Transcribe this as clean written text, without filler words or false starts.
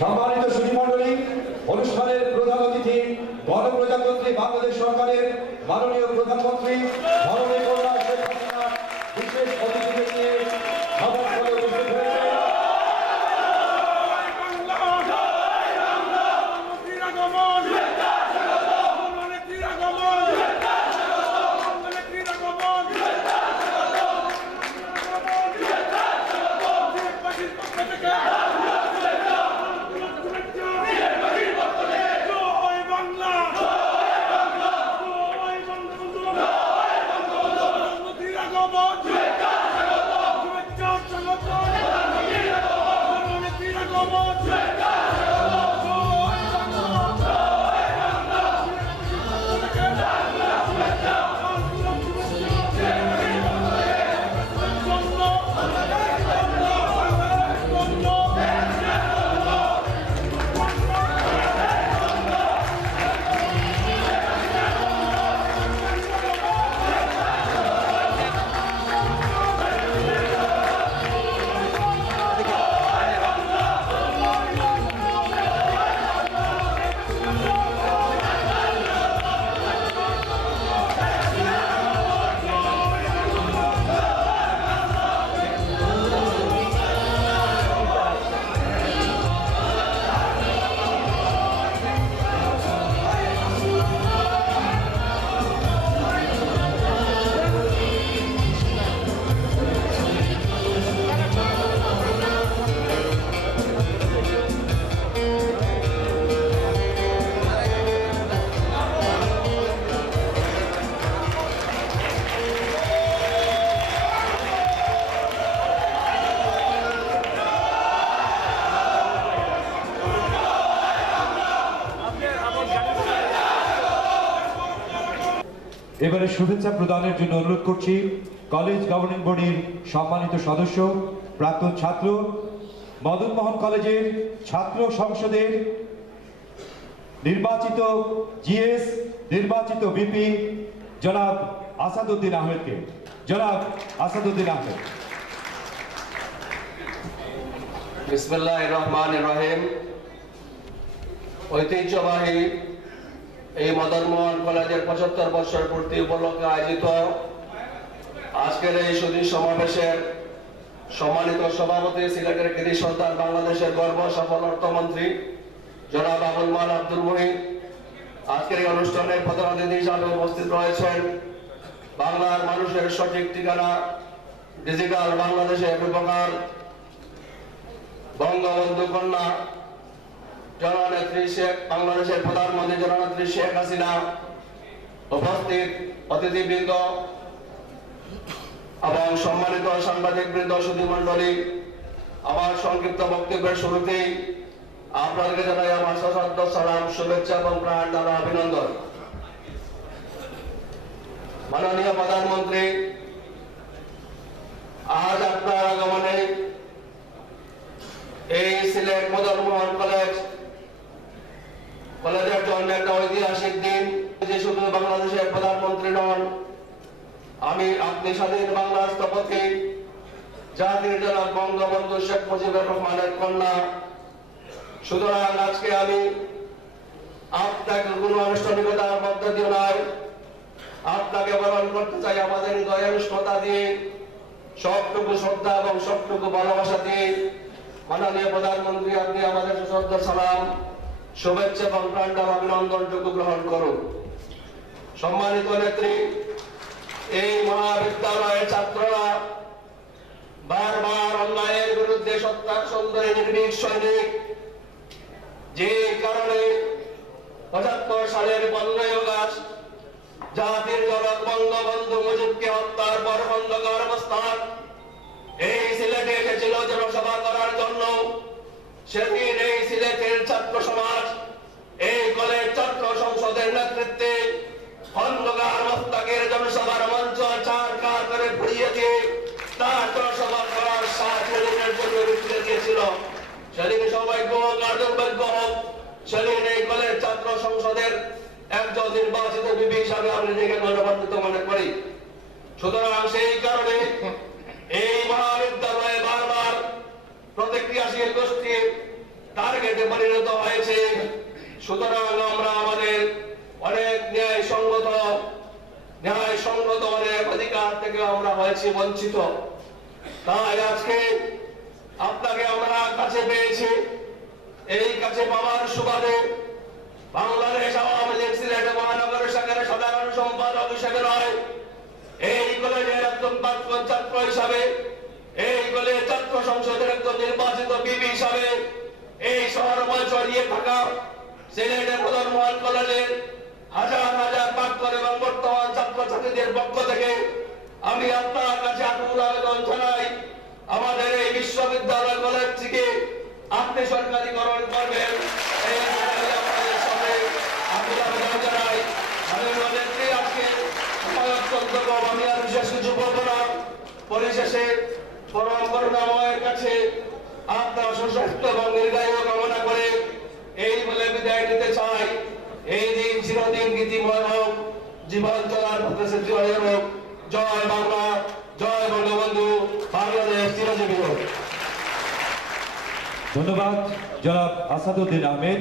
সম্মানিত সুধীমণ্ডলী, অনুষ্ঠানের প্রধান অতিথি গণপ্রজাতন্ত্রী বাংলাদেশ সরকারের মাননীয় প্রধানমন্ত্রী ধরণী কন্যা শেখ হাসিনা বিশেষ অতিথিদের নিয়ে সভাস্থলে উপস্থিত হয়েছে। এবারে শুভেচ্ছা প্রদানের জন্য অনুরোধ করছি কলেজ গভর্নিং বডির সম্মানিত সদস্য, প্রাক্তন ছাত্র, মদন মোহন কলেজের ছাত্র সংসদের নির্বাচিত জিএস, নির্বাচিত ভিপি জনাব আসাদুদ্দিন আহমেদকে। জনাব আসাদুদ্দিন আহমেদ। বিসমিল্লাহির রহমানির রহিম। ঐতিহ্যবাহী এই মদন মোহন কলেজের 75 বছর পূর্তি উপলক্ষে আয়োজিত আজকের এই সুধী সমাবেশের সম্মানিত সভাপতি, সিলেটের কৃতি সন্তান, বাংলাদেশের গর্ব, সফল অর্থমন্ত্রী জনাব আবুল মাল আব্দুল মুহিত, আজকের এই অনুষ্ঠানে প্রধান অতিথি হিসাবে উপস্থিত রয়েছেন বাংলার মানুষের সঠিক ঠিকানা ডিজিটাল বাংলাদেশের রূপকার বঙ্গবন্ধু কন্যা জননেত্রী শেখ, বাংলাদেশের প্রধানমন্ত্রী জননেত্রী শেখ হাসিনা, উপস্থিত অতিথিবৃন্দ এবং সম্মানিত সাংবাদিকবৃন্দ, সুধীমণ্ডলী, আমার সংক্ষিপ্ত বক্তব্যের শুরুতেই আপনাদেরকে জানাই আমার সশ্রদ্ধ সালাম, শুভেচ্ছা এবং প্রাণ ঢালা অভিনন্দন। মাননীয় প্রধানমন্ত্রী, আজ আপনার আগমনে এই সিলেট মদন মোহন কলেজের জন্য একটা ঐতিহাসিক দিন। যে শুধু বাংলাদেশের প্রধানমন্ত্রী নন, আপনি স্বাধীন বাংলার স্থপতি, জাতির জনক বঙ্গবন্ধু শেখ মুজিবুর রহমানের কন্যা। সুতরাং আজকে আমি আপনাকে কোন আনুষ্ঠানিকতার মধ্য দিয়ে নয়, আপনাকে বরণ করতে চাই আমাদের হৃদয়ের উষ্ণতা দিয়ে, সবটুকু শ্রদ্ধা এবং সবটুকু ভালোবাসা দিয়ে। মাননীয় প্রধানমন্ত্রী, আপনি আমাদের সশ্রদ্ধ সালাম, শুভেচ্ছা এবং প্রাণ ঢালা অভিনন্দনটুকু গ্রহণ করুন। সম্মানিত নেত্রী, এই মহাবিদ্যালয়ের ছাত্ররা বারবার অন্যায়ের বিরুদ্ধে সত্যার সুন্দরী নির্ভীক সৈনিক, যে কারণে ৭৫ সালের 15ই আগস্ট জাতির জনক বঙ্গবন্ধু মুজিবকে হত্যার পর খন্দকার অবস্থান এই সিলেটে এসেছিল জনসভা করার জন্য। সেদিন এই সিলেটের ছাত্র সমাজ এই কলেজ ছাত্র সংসদের নেতৃত্বে খন্দকার মোস্তাকের জনসভার মঞ্চ চারকার করে ঘুরিয়ে দিয়ে তার জনসভা করার সাথে দিয়েছিল। সেদিন সৌভাগ্য হোক আর দুর্ভাগ্য হোক, সেদিন এই কলেজ ছাত্র সংসদের একজন নির্বাচিত বিপি হিসাবে আমি নিজেকে গৌরবান্বিত মনে করি। সুতরাং সেই কারণে এই মহাবিদ্যালয়ে বারবার প্রতিক্রিয়াশীল গোষ্ঠীর টার্গেটে সুতরাং আমরা আমাদের অনেক ন্যায়সঙ্গত অনেক অধিকার থেকে আমরা হয়েছি বঞ্চিত। তাই আজকে আপনাকে আমরা কাছে পেয়েছি। এই কাছে পাওয়ার সুবাদে বাংলাদেশ আওয়ামী লীগ সিলেট মহানগর শাখার সাধারণ সম্পাদক হিসেবে নয়, এই কলেজের একজন ছাত্র হিসাবে, এই কলেজ ছাত্র সংসদের একজন নির্বাচিত বিবি হিসাবে, এই শহরময় ছড়িয়ে থাকা সিলেটের প্রধান মহান কলেজের হাজার হাজার প্রাক্তন এবং বর্তমান ছাত্রছাত্রীদের পক্ষ থেকে আমি আপনার কাছে আকুল আবেদন জানাই, আমাদের এই বিশ্ববিদ্যালয় কলেজ থেকে আপনি সরকারিকরণ করবেন। এই আপনাদের সামনে আকুল আবেদন জানাই। আমি নেত্রী আজকে সময় অত্যন্ত কম, আমি আর বিশেষ কিছু বলবো না। পরিশেষে পরম করুণাময়ের কাছে আপনার সুস্বাস্থ্য এবং দীর্ঘায়ু কামনা করে এই বলে বিদায় নিতে চাই। এই দিন চিরদিন গীতিময় হোক, জীবন চলার পথে জয় হোক। জয় বাংলা, জয় বঙ্গবন্ধু, বাংলাদেশ চিরজীবী হোক। ধন্যবাদ জনাব আসাদুদ্দিন আহমেদ।